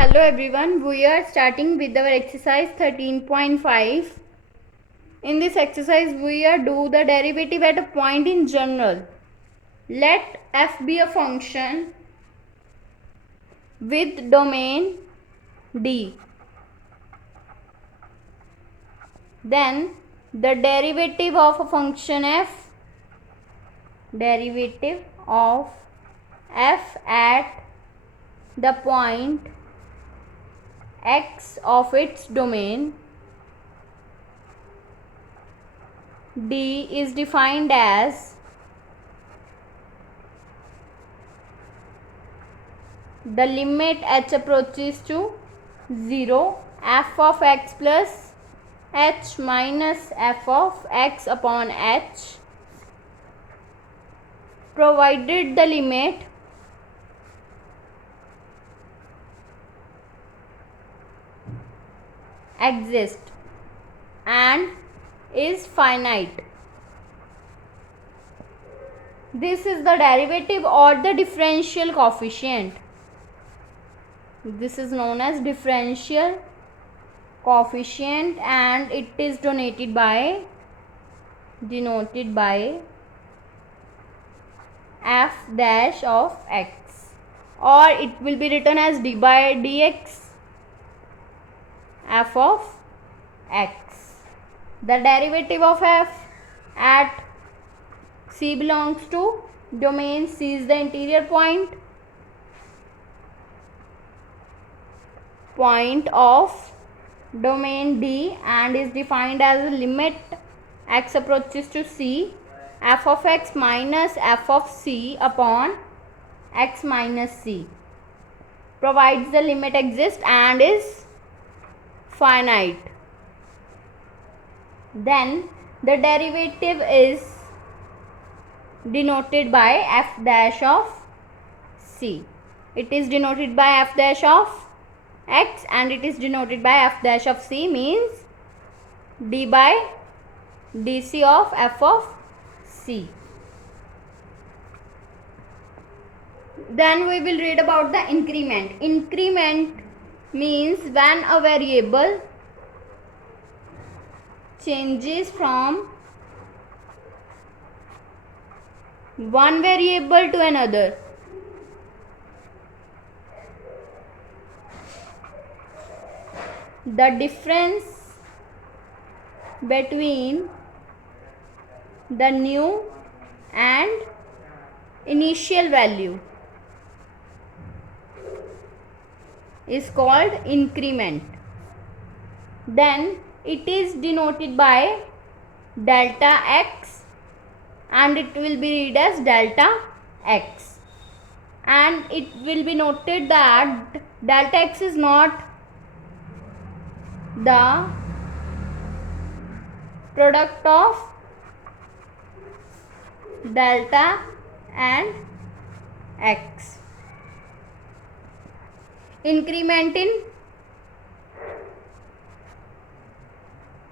Hello everyone, we are starting with our exercise 13.5. In this exercise we are do the derivative at a point in general. Let f be a function with domain D. Then the derivative of a function f at the point x of its domain D is defined as the limit h approaches to 0 f of x plus h minus f of x upon h, provided the limit exists and is finite. This is the derivative or the differential coefficient. This is known as differential coefficient and it is denoted by f dash of x, or it will be written as d by dx f of x. The derivative of f at C belongs to domain C is the interior point of domain D and is defined as a limit x approaches to C f of x minus f of C upon x minus C, provides the limit exists and is finite. Then the derivative is denoted by f dash of C. It is denoted by f dash of x and it is denoted by f dash of C, means d by dc of f of C. Then we will read about the increment. Increment means when a variable changes from one variable to another. The difference between the new and initial value is called increment. Then it is denoted by delta x and it will be read as delta x, and it will be noted that delta x is not the product of delta and x. Increment in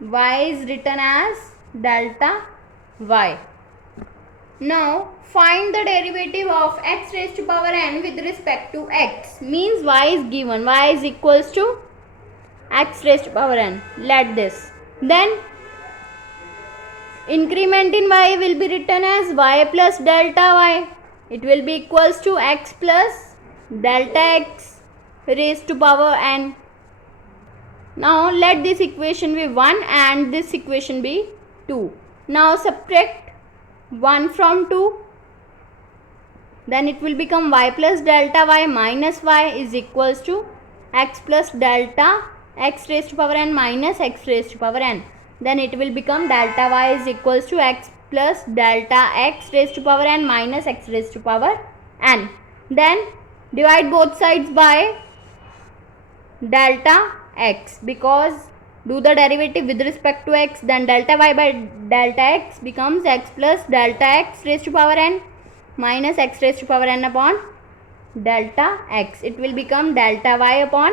y is written as delta y. Now find the derivative of x raised to power n with respect to x, means y is given, y is equals to x raised to power n. Let this. Then increment in y will be written as y plus delta y. It will be equals to x plus delta x raised to power n. Now let this equation be 1 and this equation be 2. Now subtract 1 from 2. Then it will become y plus delta y minus y is equals to x plus delta x raised to power n minus x raised to power n. Then it will become delta y is equals to x plus delta x raised to power n minus x raised to power n. Then divide both sides by delta x, because do the derivative with respect to x, then delta y by delta x becomes x plus delta x raised to power n minus x raised to power n upon delta x. It will become delta y upon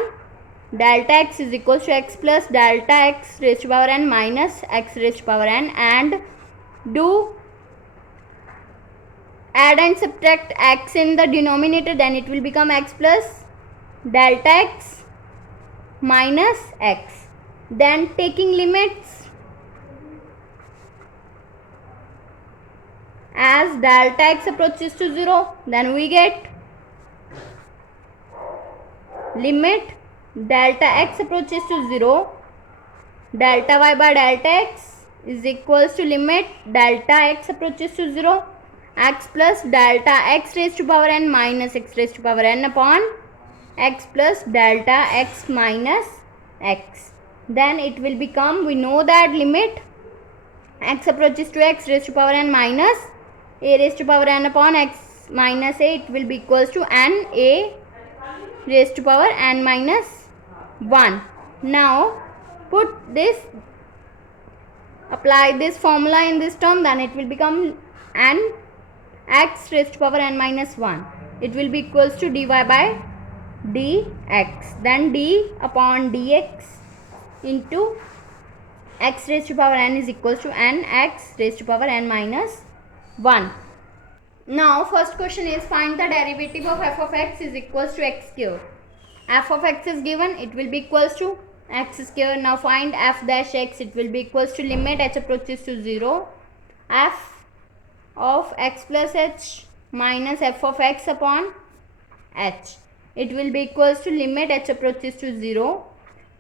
delta x is equals to x plus delta x raised to power n minus x raised to power n, and do add and subtract x in the denominator, then it will become x plus delta x minus x. Then taking limits as delta x approaches to 0, then we get limit delta x approaches to 0, delta y by delta x is equals to limit delta x approaches to 0, x plus delta x raised to power n minus x raised to power n upon x plus delta x minus x. Then it will become, we know that limit x approaches to x raised to power n minus a raised to power n upon x minus a, it will be equals to n a raised to power n minus 1. Now put this, apply this formula in this term, then it will become n x raised to power n minus 1. It will be equals to dy by dx. Then d upon dx into x raised to power n is equals to n x raised to power n minus 1. Now first question is find the derivative of f of x is equals to x square. F of x is given, it will be equals to x square. Now find f dash x, it will be equals to limit h approaches to 0, f of x plus h minus f of x upon h. It will be equals to limit h approaches to 0.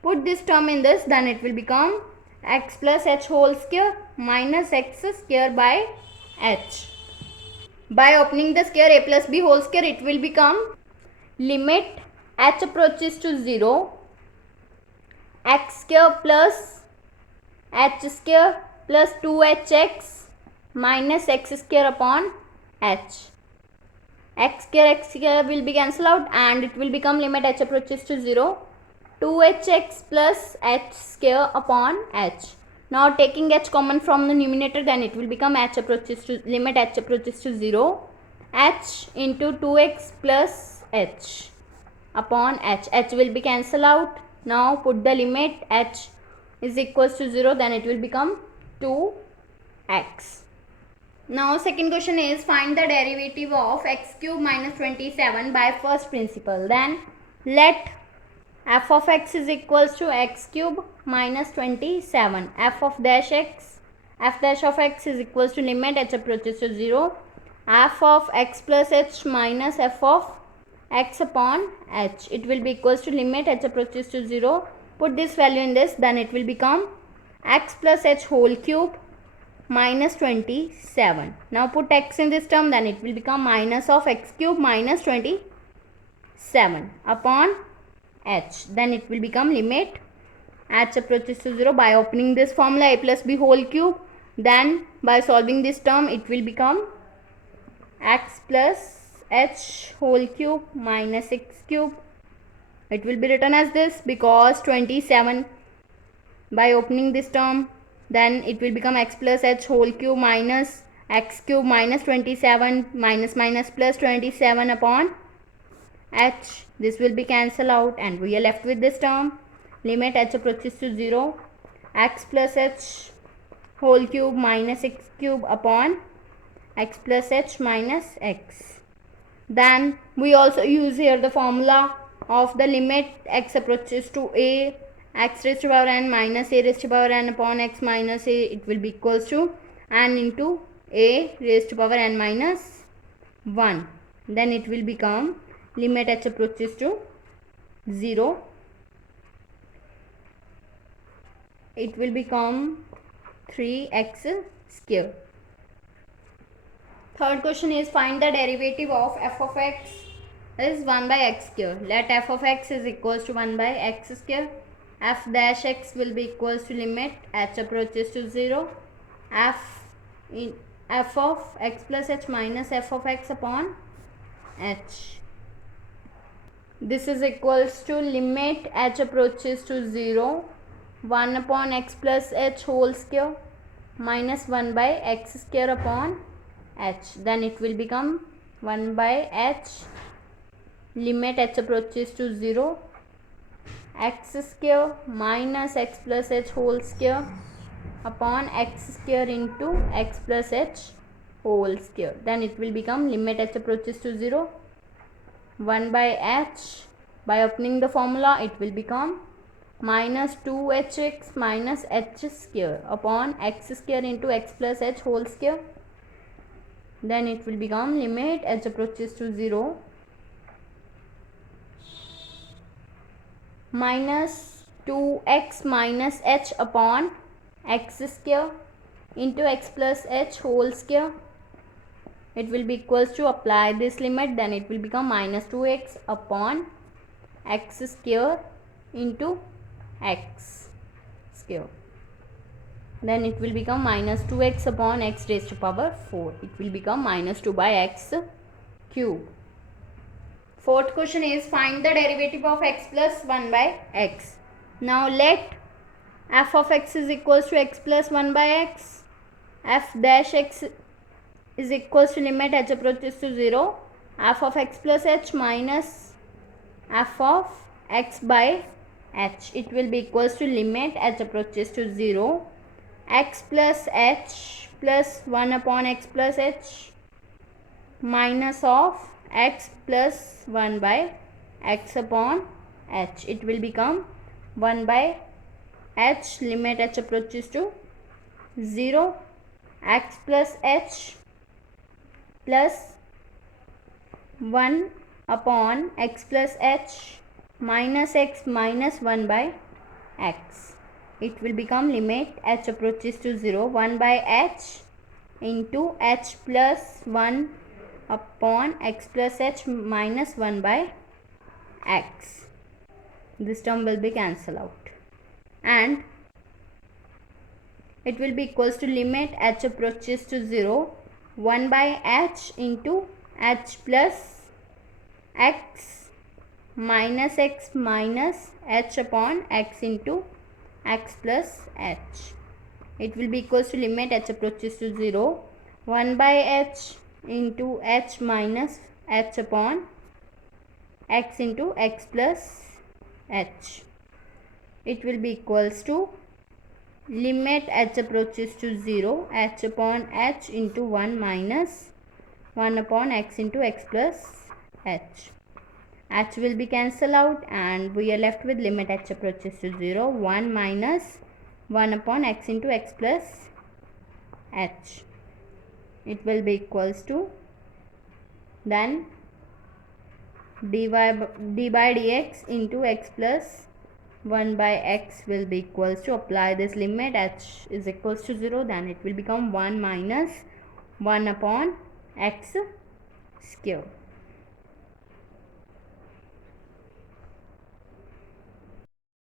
Put this term in this, then it will become x plus h whole square minus x square by h. By opening the square a plus b whole square, it will become limit h approaches to 0, x square plus h square plus 2hx minus x square upon h. X square will be cancelled out and it will become limit h approaches to 0, 2hx plus h square upon h. Now taking h common from the numerator, then it will become h approaches to, limit h approaches to 0, h into 2x plus h upon h. H will be cancelled out. Now put the limit h is equals to 0, then it will become 2x. Now second question is find the derivative of x cube minus 27 by first principle. Then let f of x is equals to x cube minus 27. F of dash x, f dash of x is equals to limit h approaches to 0, f of x plus h minus f of x upon h. It will be equals to limit h approaches to 0. Put this value in this, then it will become x plus h whole cube minus 27. Now put x in this term, then it will become minus of x cube minus 27 upon h. Then it will become limit h approaches to 0 by opening this formula a plus b whole cube. Then by solving this term, it will become x plus h whole cube minus x cube. It will be written as this because 27, by opening this term, then it will become x plus h whole cube minus x cube minus 27 minus minus plus 27 upon h. This will be cancelled out and we are left with this term, limit h approaches to 0, x plus h whole cube minus x cube upon x plus h minus x. Then we also use here the formula of the limit x approaches to a, x raised to power n minus a raised to power n upon x minus a. It will be equals to n into a raised to power n minus 1. Then it will become limit h approaches to 0. It will become 3x square. Third question is find the derivative of f of x is 1 by x square. Let f of x is equals to 1 by x square. F dash x will be equals to limit h approaches to 0, f of x plus h minus f of x upon h. This is equals to limit h approaches to 0, 1 upon x plus h whole square minus 1 by x square upon h. Then it will become 1 by h, limit h approaches to 0, x square minus x plus h whole square upon x square into x plus h whole square. Then it will become limit h approaches to 0, 1 by h. By opening the formula, it will become minus 2hx minus h square upon x square into x plus h whole square. Then it will become limit h approaches to 0 minus 2x minus h upon x square into x plus h whole square. It will be equals to, apply this limit, then it will become minus 2x upon x square into x square. Then it will become minus 2x upon x raised to power 4. It will become minus 2 by x cube. Fourth question is, find the derivative of x plus 1 by x. Now let f of x is equals to x plus 1 by x. F dash x is equals to limit h approaches to 0. F of x plus h minus f of x by h. It will be equals to limit h approaches to 0. X plus h plus 1 upon x plus h minus of x plus 1 by x upon h. It will become 1 by h, limit h approaches to 0. X plus h plus 1 upon x plus h minus x minus 1 by x. It will become limit h approaches to 0, 1 by h into h plus 1 upon x plus h minus 1 by x. This term will be cancelled out, and it will be equals to limit h approaches to 0, 1 by h into h plus x minus x minus h upon x into x plus h. It will be equals to limit h approaches to 0, 1 by h into h minus h upon x into x plus h. It will be equals to limit h approaches to 0, h upon h into 1 minus 1 upon x into x plus h. H will be cancelled out, and we are left with limit h approaches to 0, 1 minus 1 upon x into x plus h. It will be equals to, then d by dx into x plus 1 by x will be equals to, apply this limit h is equals to 0, then it will become 1 minus 1 upon x square.